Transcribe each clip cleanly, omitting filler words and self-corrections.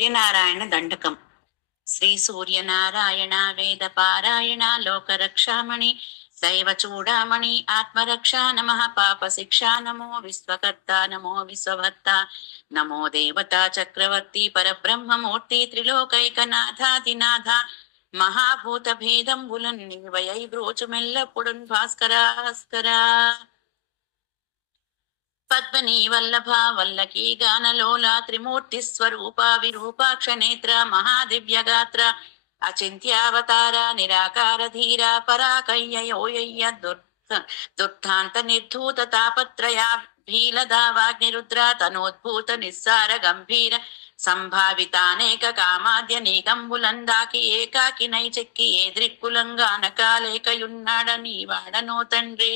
సూర్యనారాయణ దండకం. శ్రీ సూర్యనారాయణ వేద పారాయణ లోకరక్షామణి దైవ చూడామణి ఆత్మరక్షా నమ పాప శిక్షా నమో విశ్వకర్త నమో విశ్వభర్త నమో దేవతా చక్రవర్తి పరబ్రహ్మమూర్తి త్రిలోకైకనాథాదినాథ మహాభూత భేదంబులన్ నీవయై బ్రోచుమెల్లప్పుడున్ భాస్కరాస్కరా పద్మనీ వల్లభ వల్లకీ గానలోల త్రిమూర్తి స్వరూప విరూపాక్ష నేత్ర మహాదివ్యగాత్ర అచింత్యావతార నిరాకార ధీర పరాకయ్యయోయ్య దుర్ధాంత నిర్ధూత తాపత్రయ భీలదావాగ్నిరుద్ర తనోద్భూత నిస్సార గంభీర సంభావితానేక కామాద్య నీకంబులందాకి ఏకాకి నైచెక్కి ఏ దృక్కులంగానకాలేకయున్నాడ నీవాడనో తండ్రి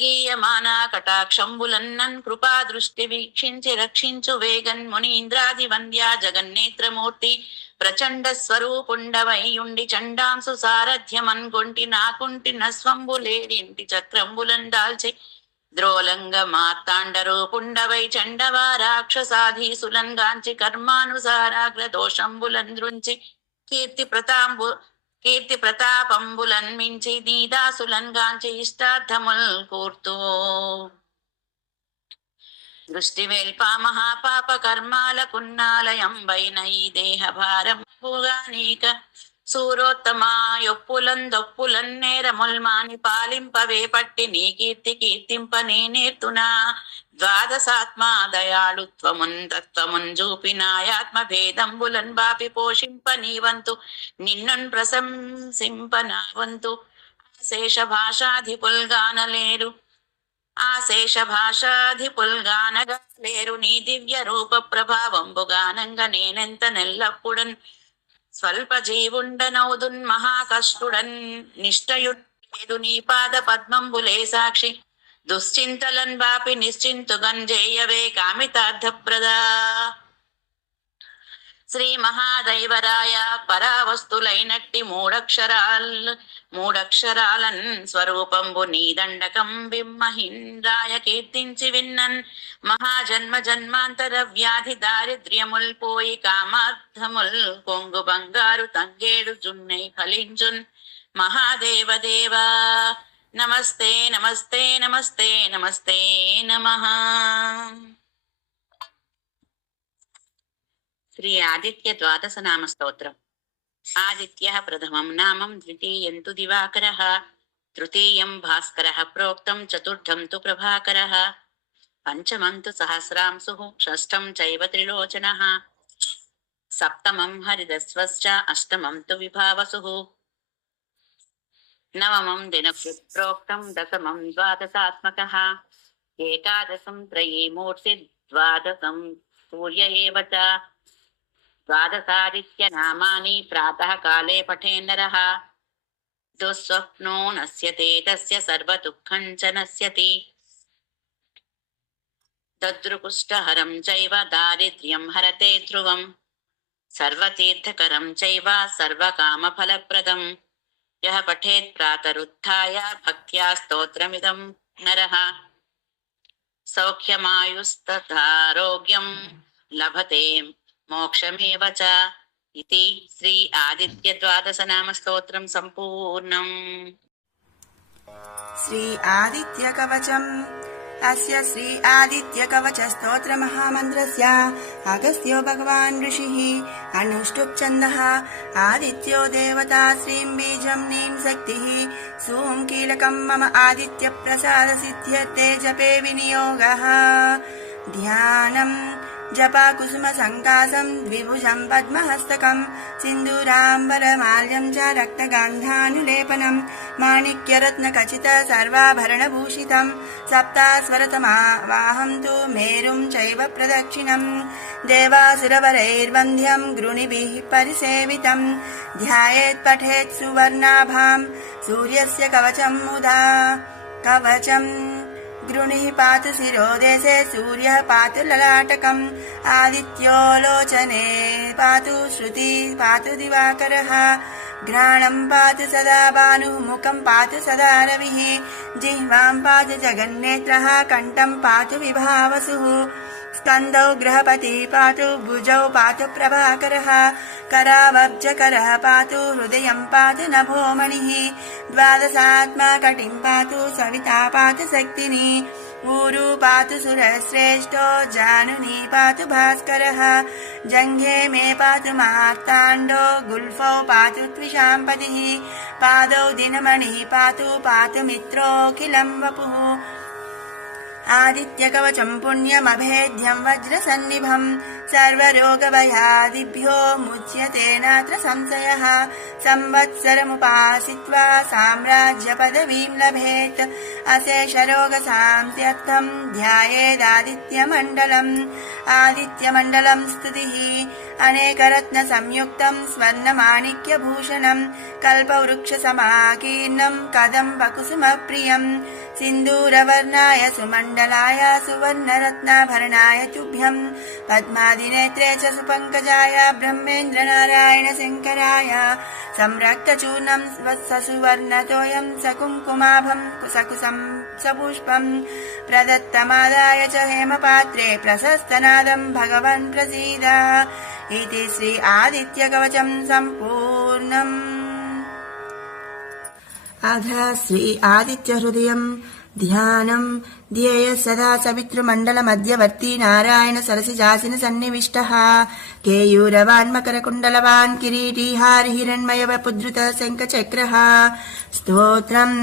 గీయమానా కటాక్షంబులన్నన్ కృపా దృష్టి వీక్షించి రక్షించు వేగన్ మునీంద్రాది వంద్యా జగన్నేత్రమూర్తి ప్రచండ స్వరూపుండవైయుండి చండాంసు సారథ్యమన్ కొంటి నాకుంటి నస్వంబులేడింటి చక్రంబులన్ దాల్చి ద్రోలంగ మార్తాండ రూపుండవై చండవా రాక్షసాధీసులన్ గాంచి కర్మానుసారాగ్ర దోషంబులన్ దృంచి కీర్తి ప్రతాపంబులన్ మించి నీదాసులన్ గాంచి ఇష్టార్థముల్ కూర్తూ దృష్టి వేల్పా మహాపాప కర్మాలకున్నాలయంబైన ఈ దేహ భారంబుగా నీక సూరోత్తమా యొప్పులన్ నేరముల్మాని పాలింపవే పట్టి నీ కీర్తింప నేనేర్తునా ద్వాదశాత్మా దయాళుత్వమున్ తత్వమున్ చూపినాయాత్మ భేదంబులన్ బాపి పోషింప నీవంతు నిన్నున్ ప్రశంసింప నావంతు శేష భాషాధిపుల్గానలేరు నీ దివ్య రూప ప్రభావంబుగానంగ నేనెంత నెల్లప్పుడన్ స్వల్ప జీవుండనౌదున్ మహాకష్టుడన్ నిష్టయుడు నీ పాద పద్మంబులే సాక్షి దుశ్చింతలన్ బాపి నిశ్చింతుగన్ జేయవే కామితార్థప్రదా శ్రీ మహాదైవరాయ పరావస్తులైనట్టి మూడక్షరాలన్ స్వరూపంబు నీ దండకం బిమ్మహింద్రాయ కీర్తించి విన్నన్ మహాజన్మ జన్మాంతర వ్యాధి దారిద్ర్యముల్ పోయి కామార్థముల్ కొంగు బంగారు తంగేడు జున్నై ఫలించున్ మహాదేవదేవా నమస్తే నమస్తే నమస్తే నమస్తే నమః. శ్రీ ఆదిత్య ద్వాదశ నామ స్తోత్రం. ఆదిత్యః ప్రథమం నామం ద్వితీయం తు దివాకరః తృతీయం భాస్కరః ప్రోక్తం చతుర్థం తు ప్రభాకరః పంచమం తు సహస్రాంశుః షష్ఠం చైవ త్రిలోచనః సప్తమం హరిదస్వశ్చ అష్టమం తు విభావసుః నవమం దినకృత్ ప్రోక్తం దశమం ద్వాదశాత్మకః ఏకాదశం త్రయీమూర్తి ద్వాదశం సూర్య ఏవ చ ద్వాదశాదిత్య నామాని ప్రాతః కాలే పఠే నరః దుస్వప్నో నశ్యతే తస్య సర్వ దుఃఖం చ నశ్యతి దద్రుకుష్టహరం చైవ దారిద్ర్యం హరతే ధ్రువం సర్వతీర్థకరం చైవ సర్వకామఫలప్రదం యః పఠేత్ ప్రాతరుత్థాయ భక్త్యా స్తోత్రమిదం నరః సౌఖ్యమాయుస్తథారోగ్యం లభతే మోక్షమేవ చ ఇతి శ్రీ ఆదిత్య ద్వాదశ నామ స్తోత్రం సంపూర్ణం. శ్రీ ఆదిత్య కవచం. అస్య శ్రీ ఆదిత్య కవచ స్తోత్ర మహామంత్రస్య అగస్త్యో భగవాన్ ఋషిః అనుష్టుప్ ఛందః ఆదిత్యో దేవతా శ్రీం బీజం నీం శక్తిః సూం కీలకం మమ ఆదిత్య ప్రసాద సిద్ధ్యర్థే జపే వినియోగః. ధ్యానం జపా కుసుమ సంకాసం ద్విభుజం పద్మహస్తకం సింధూరాంబరమాల్యం చ రక్తగంధానులేపనం మాణిక్యరత్న ఖచిత సర్వాభరణభూషితం సప్తాస్వరతమావాహం తు మేరుం చైవ ప్రదక్షిణం దేవాసురవరైర్వంద్యం గృణిభిః పరిసేవితం ధ్యాయేత్ పఠేత్ సువర్ణాభాం సూర్యస్య కవచం ముదా. కవచం గృణిః పాతు శిరోదేశే సూర్యః పాతు లలాటకం ఆదిత్యో లోచనే పాతు శృతి పాతు దివాకరః घ्राणं पातु सदा भानुः मुखं पातु सदा रविः जिह्वां पातु जगन्नेत्रः कण्ठं पातु विभावसुः स्कन्दौ गृहपति पातु भुजौ पातु प्रभाकरः करावब्जकरः पातु हृदयं पातु नभोमणिः द्वादशात्मा कटिं पातु सविता पातु शक्तिनी ऊरु पातु सुरश्रेष्ठो जानुनी पातु भास्करः जङ्घे मे पातु मार्ताण्डो गुल्फौ पातु त्विषाम्पतिः पादौ दिनमणिः पातु मित्रोऽखिलं वपुः आदित्यकवचं पुण्यमभेद्यं वज्रसन्निभं सर्वरोगभयादिभ्यो मुच्यते नात्र संशयः संवत्सरमुपासित्वा साम्राज्यपदवीं लभेत् अशेषरोगशान्त्यर्थं ध्यायेदादित्यमण्डलम् आदित्यमण्डलं स्तुतिः अनेकरत्नसंयुक्तं स्वर्णमाणिक्यभूषणं कल्पवृक्षसमाकीर्णं कदम्बकुसुमप्रियं सिन्दूरवर्णाय सुमण्डलाय सुवर्णरत्नाभरणाय तुभ्यं पद्मादिनेत्रे च सुपङ्कजाय ब्रह्मेन्द्रनारायण शङ्कराय संरक्तचूर्णं सुवर्णतोयं सकुङ्कुमाभं सकुसं सपुष्पं प्रदत्तमादाय च हेमपात्रे प्रशस्तनादं भगवन् प्रसीद इति श्री आदित्यकवचं सम्पूर्णम्। अध श्री आदित्यहृदयं ध्यानं ध्येय सदा सवितृमण्डलमध्यवर्ती नारायण सरसिजासिन सन्निविष्टः केयूरवान् मकरकुण्डलवान् किरीटी हारहिरण्मयवपुद्धृत शङ्खचक्रः स्तोत्रम्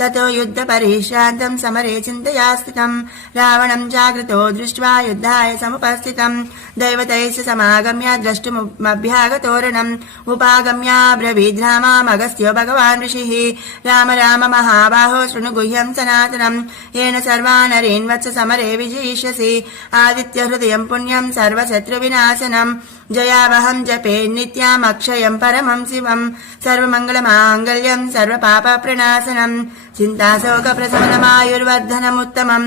ततो युद्धपरिश्रान्तं समरे चिन्तया स्थितं रावणं जागृतो दृष्ट्वा युद्धाय समुपस्थितं दैवतैश्च समागम्य द्रष्टुमभ्यागतोरणम् उपागम्याब्रवीद्रामामगस्त्यो भगवान् ऋषिः राम राम महाबाहो शृणु गुह्यं सनातनं येन सर्वानरेन् वत्स समरे विजयिष्यसि आदित्यहृदयं पुण्यं सर्वशत्रुविनाशनम् जयावहं जपे नित्यामक्षयं परमं शिवं सर्वमङ्गलमाङ्गल्यं सर्वपापप्रणाशनं चिन्ताशोकप्रशमनमायुर्वर्धनमुत्तमं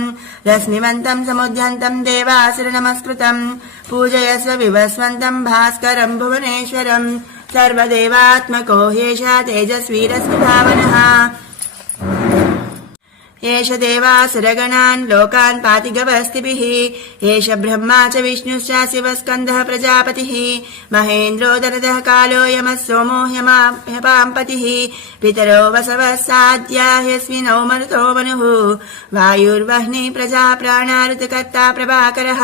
रश्मिवन्तं समुद्यन्तं देवासुरनमस्कृतं पूजयस्व विवस्वन्तं भास्करं भुवनेश्वरं सर्वदेवात्मको ह्येषा तेजस्वीरस्वभावनः एष देवासुरगणान् लोकान् पाति गवस्तिभिः एष ब्रह्मा च विष्णुश्च शिवस्कन्दः प्रजापतिः महेन्द्रो दरदः कालो यमः सोमो ह्यपाम्पतिः पितरो वसवः साध्या ह्यस्विनौ मरुतो मनुः वायुर्वह्नि प्रजा प्राणा ऋतुकर्ता प्रभाकरः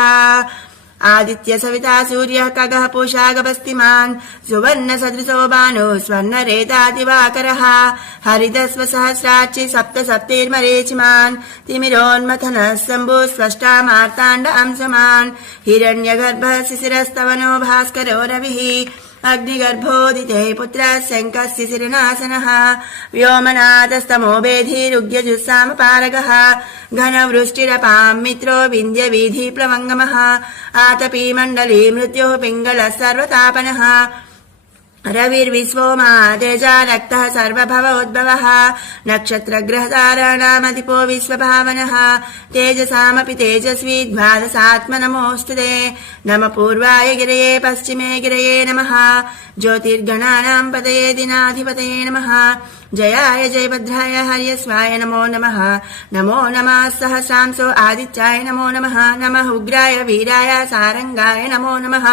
आदित्य सविता सूर्यः खगः पूषा गभस्तिमान् सुवर्ण सदृशो भानु स्वर्णरेता दिवाकरः हरितस्व सहस्राक्षि सप्त सप्तैर्मरीचिमान् तिमिरोन्मथनः शम्भुः स्पष्टा मार्ताण्ड अंशमान् हिरण्यगर्भः शिशिरस्तवनो भास्करो रविः अग्निगर्भोदिते पुत्रः शङ्खः शिशिरनाशनः व्योमनादस्तमो भेदिरुग्यजुस्सामपारगः घनवृष्टिरपां मित्रो विन्ध्यवीधिप्लवङ्गमः आतपी मण्डली मृत्युः पिङ्गलः सर्वतापनः रविर्विश्वो महातेजा रक्तः सर्वभवोद्भवः नक्षत्रग्रहताराणामधिपो विश्वभावनः तेजसामपि तेजस्वी द्वादशात्म नमोऽस्तुते नम पूर्वाय गिरये पश्चिमे गिरये नमः ज्योतिर्गणानां पतये दिनाधिपतये नमः जयाय जयभद्राय हर्यस्वाय नमो नमः नमो नमः सहस्रांसो आदित्याय नमो नमः नमः उग्राय वीराय सारंगाय नमो नमः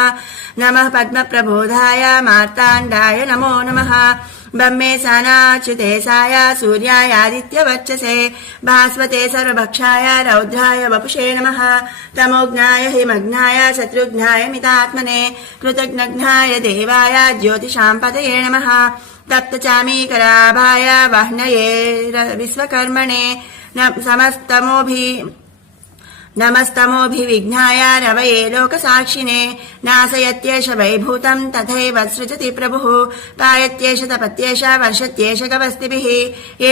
नमः पद्मप्रबोधाय मार्ताण्डाय नमो नमः ब्रह्मेशानाच्युतेशाय सूर्याय आदित्यवर्चसे भास्वते सर्वभक्षाय रौद्राय वपुषे नमः तमोघ्नाय हिमघ्नाय शत्रुघ्नाय मितात्मने कृतघ्नघ्नाय देवाय ज्योतिषां पतये नमः तप्तचामीकराभाय वह्नये विश्वकर्मणे नमस्तमोभिविघ्नाय रवये लोकसाक्षिणे नाशयत्येष वैभूतं तथैव सृजति प्रभुः पायत्येष तपत्येष वर्षत्येष गवस्तिभिः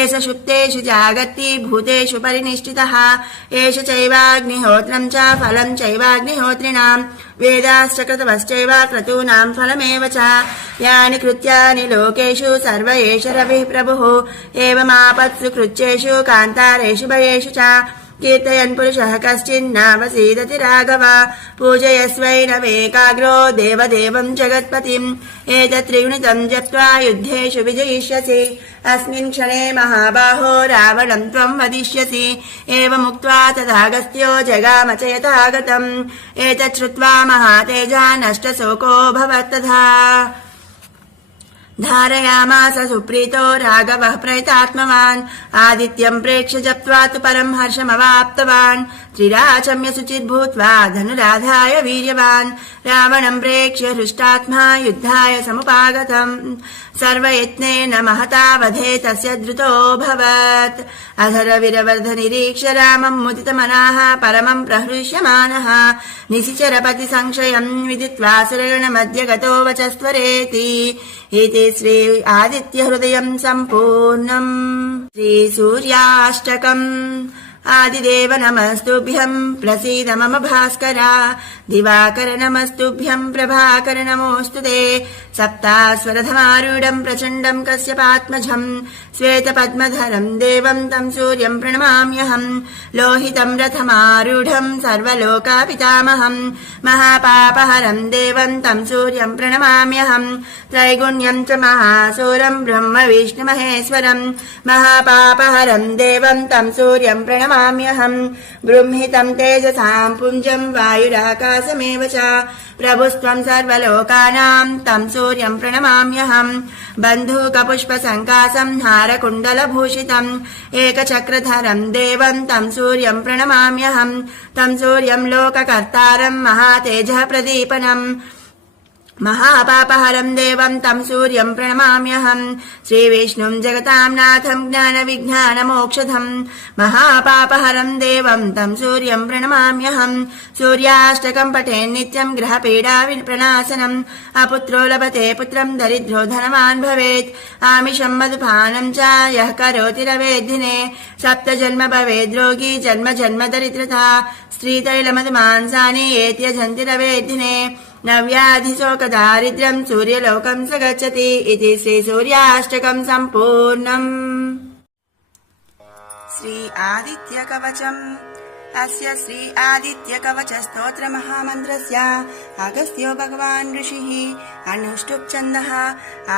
एष सुप्तेषु जागर्ति भूतेषु परिनिष्ठितः एष चैवाग्निहोत्रं च फलं चैवाग्निहोत्रिणां वेदाश्च क्रतवश्चैव क्रतूनां फलमेव च यानि कृत्यानि लोकेषु सर्व एष रविः प्रभुः एवमापत्सु कृत्येषु कान्तारेषु भयेषु च कीर्तयन् पुरुषः कश्चिन्नावसीदति राघव पूजयस्वैनवेकाग्रो देवदेवं जगत्पतिम् एतत्त्रिगुणितं जप्त्वा युद्धेषु विजयिष्यसि अस्मिन् क्षणे महाबाहो रावणं त्वं वदिष्यसि एवमुक्त्वा तदागस्त्यो जगाम च यथागतम् एतत् श्रुत्वा महातेजा नष्टशोकोऽभवत् तथा धारयामास सुप्रीतो राघवः प्रयतात्मवान् आदित्यं प्रेक्ष्य जप्त्वा तु परं हर्षमवाप्तवान् त्रिराचम्य शुचिर्भूत्वा धनुराधाय वीर्यवान् रावणं प्रेक्ष्य हृष्टात्मा युद्धाय समुपागतम् सर्वयत्नेन महता वधे तस्य द्रुतोऽभवत् अधरविरवर्धनिरीक्ष्य रामं मुदितमनाः परमं प्रहृष्यमानः निशिचरपति संशयं विदित्वा सुरगणमध्य गतो वचस्त्वरेति इति श्री आदित्यहृदयं सम्पूर्णम् श्रीसूर्याष्टकम् आदिदेव नमस्तुभ्यं प्रसीद मम भास्करा दिवाकर नमस्तुभ्यं प्रभाकर नमोऽस्तुते सप्तास्वरधमारूढं प्रचण्डं कश्यपात्मजं श्वेतपद्मधरं देवं तं सूर्यं प्रणमाम्यहं लोहितं रथमारूढं सर्वलोकापितामहं महापापहरं देवं तं सूर्यं प्रणमाम्यहं त्रैगुण्यं च महासूरं ब्रह्म विष्णुमहेश्वरं महापापहरं देवं तं सूर्यं प्रणमाम्यहं बृंहितं तेजसां पुञ्जं वायुराकाशमेव च प्रभुस्त्वं सर्वलोकानां तं सूर्यं प्रणमाम्यहं बन्धूकपुष्पसङ्कासं हारकुण्डलभूषितम् एकचक्रधरं देवं तं सूर्यं प्रणमाम्यहं तं सूर्यं लोककर्तारं महातेजः प्रदीपनम् महापापहरं देवं तं सूर्यं प्रणमाम्यहं श्रीविष्णुं जगतां नाथं ज्ञानविज्ञानमोक्षधं महापापहरं देवं तं सूर्यं प्रणमाम्यहं सूर्याष्टकं पठेन्नित्यं ग्रहपीडाविप्रणाशनम् अपुत्रो लभते पुत्रं दरिद्रो धनवान् भवेत् आमिषं मधुपानं च यः करोति रवेद्दिने सप्तजन्म भवेद्रोगी जन्म जन्म दरिद्रता स्त्रीतैलमधुमांसानि एत्यजन्ति रवेद्दिने नव्याधिशोकदारिद्र्यं सूर्यलोकं स गच्छति इति श्रीसूर्याष्टकं सम्पूर्णम् श्री आदित्यकवचम् अस्य श्री आदित्यकवचस्तोत्रमहामन्त्रस्य अगस्त्यो भगवान् ऋषिः अनुष्टुप् छन्दः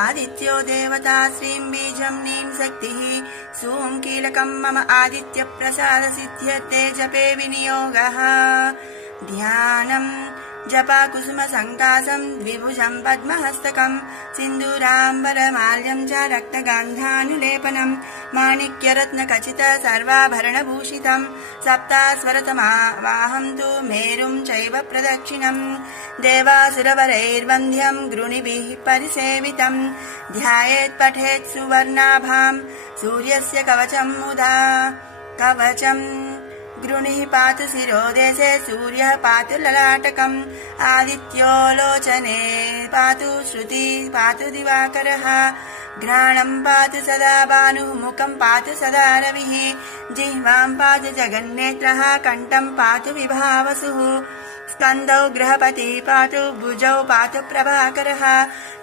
आदित्यो देवता श्रीं बीजं नीं शक्तिः सूं कीलकं मम आदित्यप्रसादसिद्ध्यर्थे जपे विनियोगः ध्यानम् जपाकुसुमसङ्कासं द्विभुजं पद्महस्तकं सिन्दूराम्बरमाल्यं च रक्तगन्धानुलेपनं माणिक्यरत्नखचित सर्वाभरणभूषितं सप्तास्वरतमावाहं तु मेरुं चैव प्रदक्षिणं देवासुरवरैर्वन्द्यं गृणिभिः परिसेवितं ध्यायेत् पठेत् सुवर्णाभां सूर्यस्य कवचं मुदा कवचम् गृणिः पातु शिरोदेशे सूर्यः पातु ललाटकम् आदित्यो लोचने पातु श्रुति पातु दिवाकरः घ्राणं पातु सदा भानुः मुखं पातु सदा रविः जिह्वां पातु जगन्नेत्रः कण्ठं पातु विभावसुः स्कन्दौ गृहपतिः पातु भुजौ पातु प्रभाकरः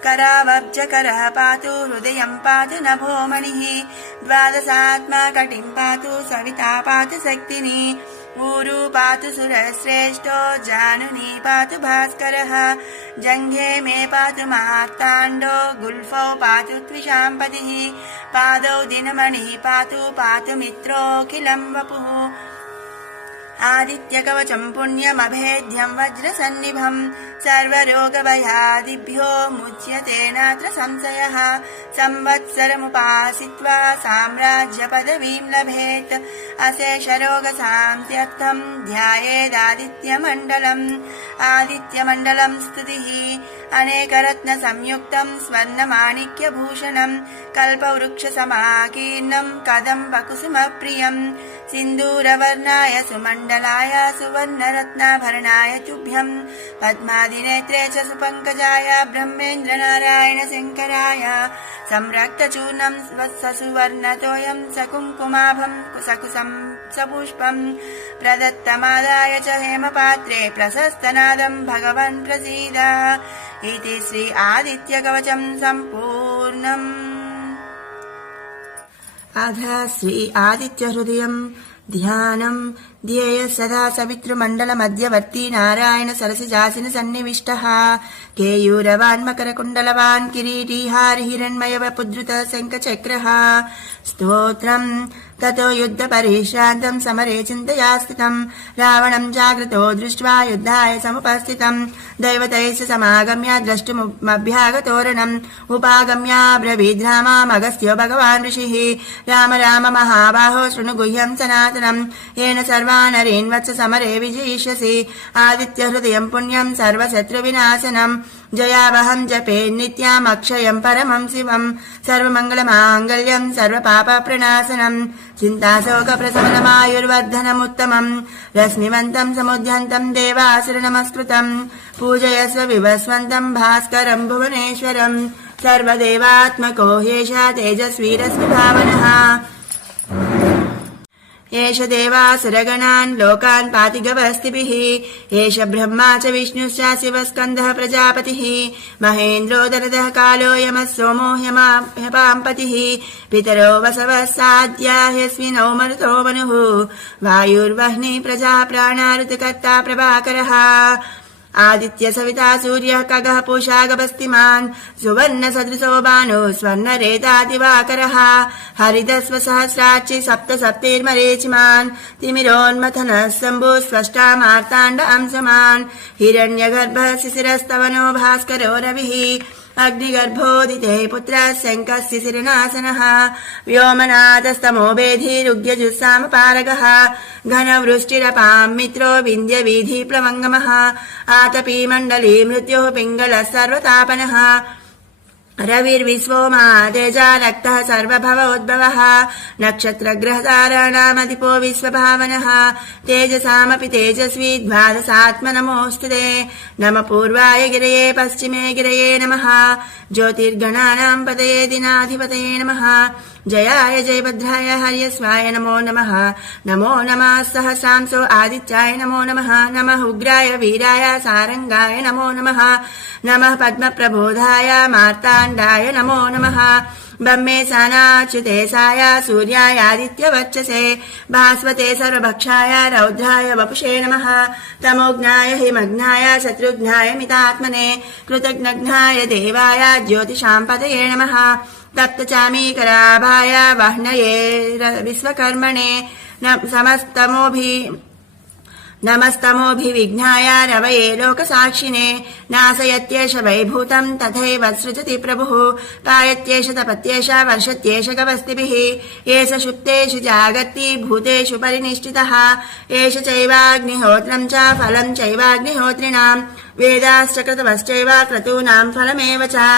करावब्जकरः पातु हृदयं पातु नभोमणिः द्वादशात्मा कटिं पातु सविता पातु शक्तिनी ऊरु पातु सुरश्रेष्ठो जानुनी पातु भास्करः जङ्घे मे पातु मार्ताण्डो गुल्फौ पातु त्विषाम्पतिः पादौ दिनमणिः पातु पातु मित्रोऽखिलं वपुः आदित्यकवचं पुण्यमभेद्यं वज्रसन्निभं सर्वरोगभयादिभ्यो मुच्यते नात्र संशयः संवत्सरमुपासित्वा साम्राज्यपदवीं लभेत् अशेषरोगशान्त्यर्थं ध्यायेदादित्यमण्डलम् आदित्यमण्डलं स्तुतिः अनेकरत्नसंयुक्तं स्वर्णमाणिक्यभूषणं कल्पवृक्षसमाकीर्णं कदम्बकुसुमप्रियं सिन्दूरवर्णाय सुमण्डलाय सुवर्णरत्नाभरणाय तुभ्यं पद्मादिनेत्रे च सुपङ्कजाय ब्रह्मेन्द्रनारायण शङ्कराय संरक्तचूर्णं सुवर्णतोयं सकुङ्कुमाभं सकुसं सपुष्पं प्रदत्तमादाय च हेमपात्रे प्रशस्तनादं भगवन् प्रसीद इति श्री आदित्यकवचं सम्पूर्णम् अध श्री आदित्यहृदयं ध्यानं ध्येयः सदा सवितृमण्डलमध्यवर्ती नारायण सरसिजासिन सन्निविष्टः केयूरवान् मकरकुण्डलवान् किरीटी हारहिरण्मयवपुद्धृत शङ्खचक्रः स्तोत्रम् ततो युद्धपरिश्रान्तम् समरे चिन्तया स्थितम् रावणम् जागृतो दृष्ट्वा युद्धाय समुपस्थितम् दैवतैश्च समागम्य द्रष्टुमभ्यागतोरणम् उपागम्याब्रवीद्रामामगस्त्यो भगवान् ऋषिः राम राम महाबाहो शृणु गुह्यम् सनातनम् येन सर्वानरीन् वत्स समरे विजयिष्यसि आदित्यहृदयम् पुण्यम् सर्वशत्रुविनाशनम् जयावहम् जपे नित्यामक्षयम् परमम् शिवम् सर्वमङ्गलमाङ्गल्यम् सर्वपापप्रणाशनम् चिन्ताशोकप्रशमनमायुर्वर्धनमुत्तमम् रश्मिवन्तम् समुद्यन्तम् देवासुरनमस्कृतम् पूजयस्व विवस्वन्तम् भास्करम् भुवनेश्वरम् सर्वदेवात्मको ह्येषा तेजस्वीरस्मिभावनः एष देवासुरगणान् लोकान् पातिगवस्तिभिः एष ब्रह्मा च विष्णुश्च शिवस्कन्दः प्रजापतिः महेन्द्रो दरदः कालो यमः सोमो ह्यपाम्पतिः पितरो वसवः साध्या ह्यस्विनौ मरुतो मनुः वायुर्वह्नि प्रजा प्राणा ऋतुकर्ता प्रभाकरः आदित्य सविता सूर्यः खगः पूषा गभस्तिमान् सुवर्ण सदृशो भानु स्वर्णरेता दिवाकरः हरितस्व सहस्राक्षि सप्त सप्तैर्मरीचिमान् तिमिरोन्मथनः शम्भुः स्पष्टा मार्ताण्ड अंशमान् हिरण्यगर्भः शिशिरस्तवनो भास्करो रविः अग्निगर्भोदिते पुत्रः शङ्खः शिशिरनाशनः व्योमनादस्तमो वेधिरुग्यजुस्सामपारगः घनवृष्टिरपाम् मित्रो विन्ध्यवीधिप्लवङ्गमः आतपी मण्डली मृत्युः पिङ्गलः सर्वतापनः रविर्विश्वो महातेजा रक्तः सर्वभवोद्भवः नक्षत्रग्रहताराणामधिपो विश्वभावनः तेजसामपि तेजस्वी द्वादशात्म नमोऽस्तु ते नम पूर्वाय गिरये पश्चिमे गिरये नमः ज्योतिर्गणानाम् पतये दिनाधिपतये नमः जयाय जयभद्राय हर्यस्वाय नमो नमः नमो नमः सहस्रांसो आदित्याय नमो नमः नमः उग्राय वीराय सारंगाय नमो नमः नमः पद्मप्रबोधाय मार्ताण्डाय नमो नमः ब्रह्मे सानाच्युतेशाय सूर्याय आदित्यवर्चसे भास्वते सर्वभक्षाय रौद्राय वपुषे नमः तमोघ्नाय हिमघ्नाय शत्रुघ्नाय मितात्मने कृतघ्नघ्नाय देवाय ज्योतिषाम् पतये नमः तप्तचामीकराभाय वह्नये विश्वकर्मणे नमस्तमोभिविघ्नाय रवये लोकसाक्षिणे नाशयत्येष वैभूतम् तथैव सृजति प्रभुः पायत्येष तपत्येष वर्षत्येष गवस्तिभिः एष सुप्तेषु जागर्ति भूतेषु परिनिष्ठितः एष चैवाग्निहोत्रम् च फलम् चैवाग्निहोत्रिणाम् वेदाश्च क्रतवश्चैव क्रतूनाम् फलमेव च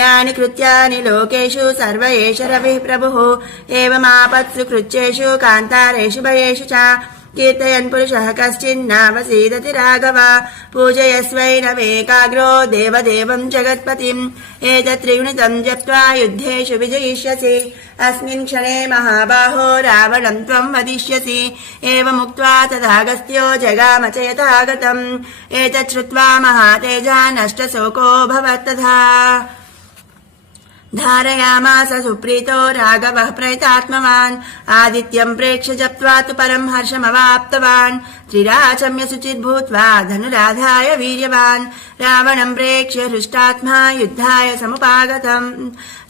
यानि कृत्यानि लोकेषु सर्व एष रविः प्रभुः एवमापत्सु कृत्येषु कान्तारेषु भयेषु च कीर्तयन् पुरुषः कश्चिन्नावसीदति राघव पूजयस्वैनवेकाग्रो देवदेवम् जगत्पतिम् एतत्त्रिगुणितम् जप्त्वा युद्धेषु विजयिष्यसि अस्मिन् क्षणे महाबाहो रावणम् त्वम् वदिष्यसि एवमुक्त्वा तदागस्त्यो जगाम च यथागतम् एतत् श्रुत्वा महातेजा नष्टशोकोऽभवत् तथा धारयामास सुप्रीतो राघवः प्रयतात्मवान् आदित्यम् प्रेक्ष्य जप्त्वा तु परम् हर्षमवाप्तवान् त्रिराचम्य शुचिर्भूत्वा धनुराधाय वीर्यवान् रावणम् प्रेक्ष्य हृष्टात्मा युद्धाय समुपागतम्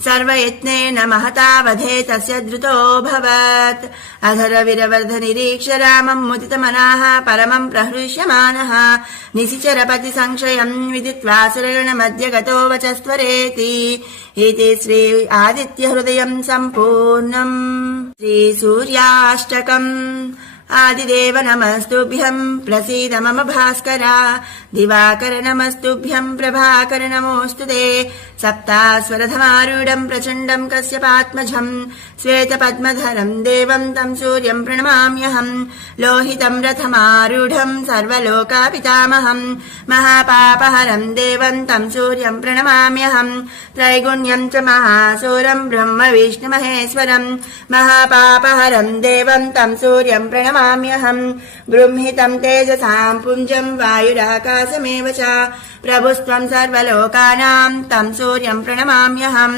सर्वयत्नेन महता वधे तस्य द्रुतोऽभवत् अधरविरवर्धनिरीक्ष्य रामम् मुदितमनाः परमम् प्रहृष्यमानः निशिचरपति संशयम् विदित्वा सुरगणमध्य गतो वचस्त्वरेति इति श्री आदित्यहृदयम् सम्पूर्णम् श्रीसूर्याष्टकम् आदिदेव नमस्तुभ्यम् प्रसीद मम भास्कर दिवाकर नमस्तुभ्यम् प्रभाकर नमोऽस्तु ते सप्तास्वरधमारूढम् प्रचण्डम् कश्यपात्मजम् श्वेतपद्मधरम् देवम् तम् सूर्यम् प्रणमाम्यहम् लोहितम् रथमारूढम् सर्वलोकापितामहम् महापापहरम् देवम् तम् सूर्यम् प्रणमाम्यहम् त्रैगुण्यम् च महासूरम् ब्रह्म विष्णुमहेश्वरम् महापापहरम् देवम् तम् सूर्यम् प्रणमाम्यहम् प्रणमाम्यहम् बृंहितं तेजसां पुञ्जं वायुराकाशमेव च प्रभुस्त्वं सर्वलोकानां तं सूर्यं प्रणमाम्यहम्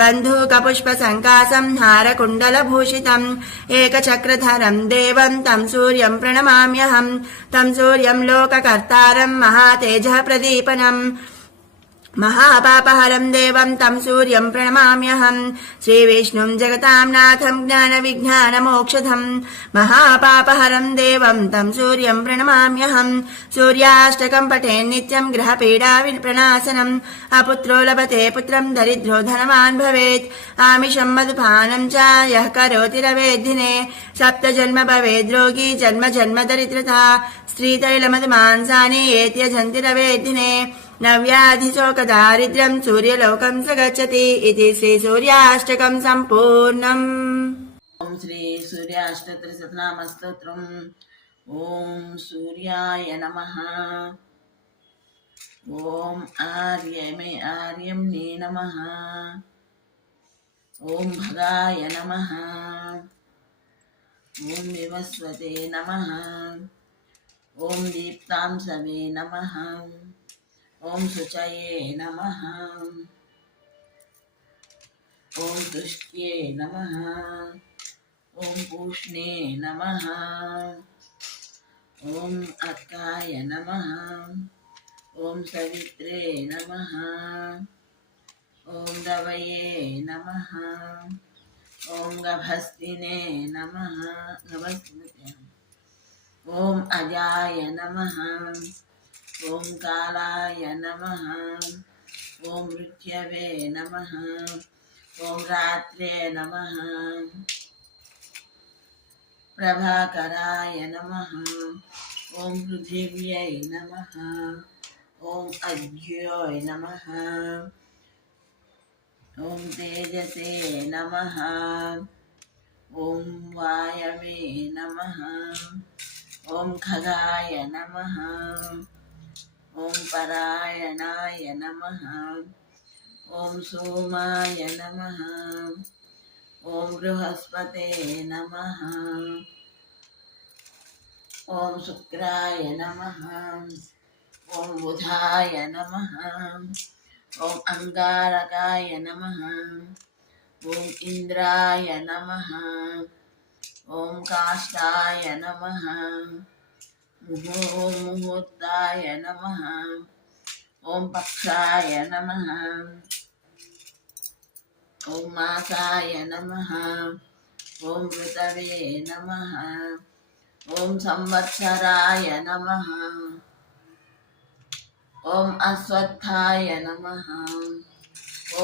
बन्धूकपुष्पसङ्कासं हारकुण्डलभूषितम् एकचक्रधरं देवं तं सूर्यं प्रणमाम्यहम् तं सूर्यं लोककर्तारं महातेजः प्रदीपनम् महापापहरं देवं तं सूर्यं प्रणमाम्यहम् श्रीविष्णुं जगतां नाथं ज्ञानविज्ञानमोक्षधम् महापापहरं देवं तं सूर्यं प्रणमाम्यहम् सूर्याष्टकं पठेन् नित्यं ग्रहपीडाविप्रणाशनम् अपुत्रो लभते पुत्रं दरिद्रो धनवान् भवेत् आमिषं मधुपानं च यः करोति रवेद्दिने सप्तजन्म भवेद्रोगी जन्म जन्म दरिद्रता स्त्रीतैलमधुमांसानि ये त्यजन्ति रवेद्दिने नव्याधिशोकदारिद्र्यं सूर्यलोकं स गच्छति इति श्रीसूर्याष्टकं सम्पूर्णम्। ॐ श्री सूर्याष्टकशतनामस्तोत्रम्। ॐ सूर्याय नमः। ॐ आर्यमे नमः। ॐ भगाय नमः। ॐ विवस्वते नमः। ॐ दीप्तांसवे नमः। ॐ शुचये नमः। ॐ तुष्ट्ये नमः। ॐ पूष्णे नमः। ॐ अर्काय नमः। ॐ सवित्रे नमः। ॐ रवये नमः। ॐ गभस्तिने नमः। ॐ अजाय नमः। ॐ कालाय नमः। ॐ मृत्यवे नमः। ॐ रात्रे नमः। प्रभाकराय नमः। ॐ पृथिव्यै नमः। ॐ अज्योय नमः। ॐ तेजसे नमः। ॐ वायवे नमः। ॐ खगाय नमः। ॐ परायणाय नमः। ॐ सोमाय नमः। ॐ बृहस्पते नमः। ॐ शुक्राय नमः। ॐ बुधाय नमः। ॐ अंगारकाय नमः। ॐ इंद्राय नमः। ॐ काष्ठाय नमः। ॐ मुहूर्ताय नमः। ॐ पक्षाय नमः। ॐ मासाय नमः। ॐ ऋतवे नमः। ॐ संवत्सराय नमः। ॐ अश्वत्थाय नमः।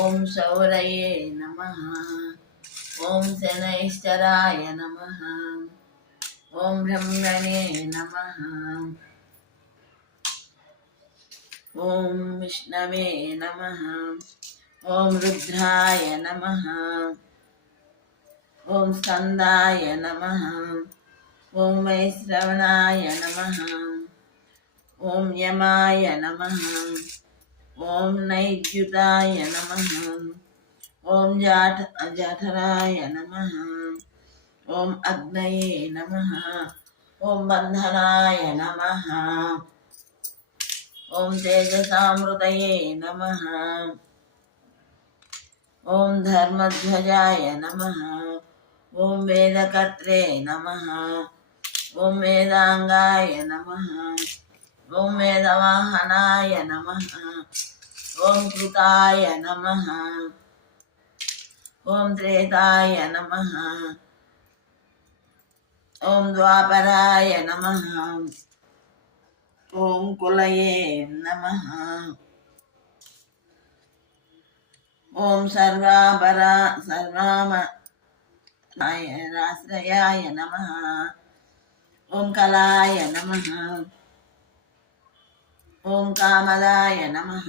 ॐ शौरये नमः। ॐ शनैश्चराय नमः। ॐ ब्रह्मणे नमः। ॐ विष्णवे नमः। ॐ रुद्राय नमः। ॐ स्कन्दाय नमः। ॐ वैश्रवणाय नमः। ॐ यमाय नमः। ॐ नैद्युताय नमः। ॐ जठराय नमः। ॐ अग्नये नमः। ॐ बन्धनाय नमः। ॐ तेजसामृतये नमः। ॐ धर्मध्वजाय नमः। ॐ वेदकर्त्रे नमः। ॐ वेदांगाय नमः। ॐ वेदवाहनाय नमः। ॐ कृताय नमः। ॐ त्रेताय नमः। ॐ द्वापराय नमः। ॐ कुलये नमः। ॐ सर्वाश्रयाय नमः। ॐ कलाय नमः। ॐ कामदाय नमः।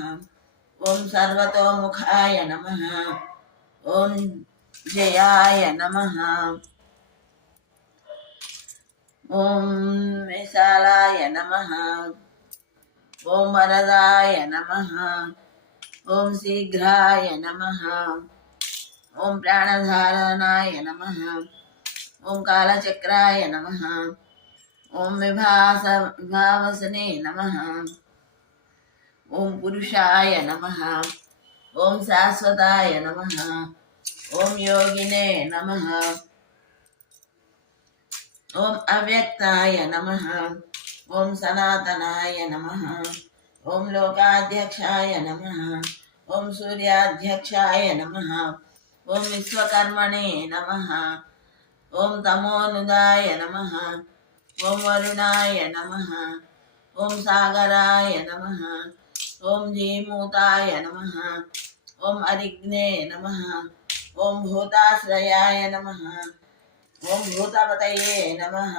ॐ सर्वतोमुखाय नमः। ॐ जयाय नमः। ॐ विशालाय नमः। ॐ वरदाय नमः। ॐ शीघ्राय नमः। ॐ प्राणधारणाय नमः। ॐ कालचक्राय नमः। ॐ विभावसने नमः। ॐ पुरुषाय नमः। ॐ शाश्वताय नमः। ॐ योगिने नमः। ॐ अव्यक्ताय नमः। ॐ सनातनाय नमः। ॐ लोकाध्यक्षाय नमः। ॐ सूर्याध्यक्षाय नमः। ॐ विश्वकर्मणे नमः। ॐ तमोनुदाय नमः। ॐ वरुणाय नमः। ॐ सागराय नमः। ॐ जीमूताय नमः। ॐ अरिग्ने नमः। ॐ भूताश्रयाय नमः। ॐ भूतपतये नमः।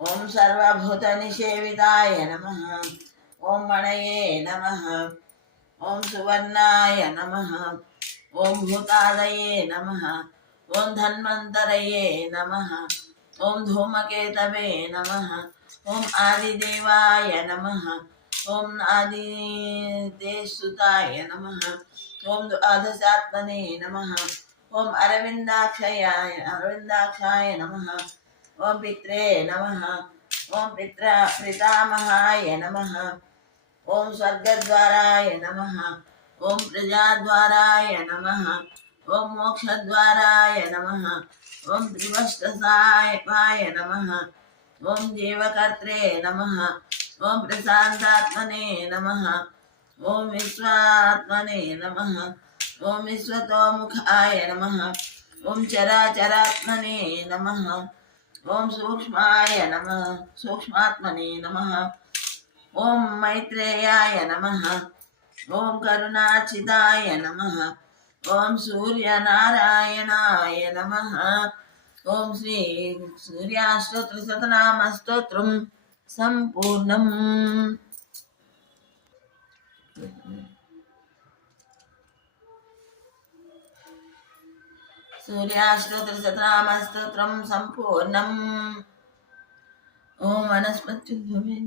ॐ सर्वभूतनिषेविताय नमः। ॐ मणये नमः। ॐ सुवर्णाय नमः। ॐ भूतादये नमः। ॐ धन्वन्तरये नमः। ॐ धूमकेतवे नमः। ॐ आदिदेवाय नमः। ॐ आदिदेवसुताय नमः। ॐ द्वादशात्मने नमः। ॐ अरविन्दाक्षाय नमः। ॐ पित्रे नमः। ॐ पितामहाय नमः। ॐ स्वर्गद्वाराय नमः। ॐ प्रजाद्वाराय नमः। ॐ मोक्षद्वाराय नमः। ॐ त्रिवष्ट्रसाय नमः। ॐ जीवकर्त्रे नमः। ॐ प्रशान्तात्मने नमः। ॐ विश्वात्मने नमः। ॐ विश्वतोमुखाय नमः। ॐ चराचरात्मने नमः। ॐ सूक्ष्माय नमः। सूक्ष्मात्मने नमः। ॐ मैत्रेयाय नमः। ॐ करुणाचिताय नमः। ॐ सूर्यनारायणाय नमः। ॐ श्री सूर्याष्टोत्तरशतनामस्तोत्रं सम्पूर्णम्। सूर्याष्टोत्तरशतनामस्तोत्रं सम्पूर्णम्। ॐ वनस्पत्युद्भवे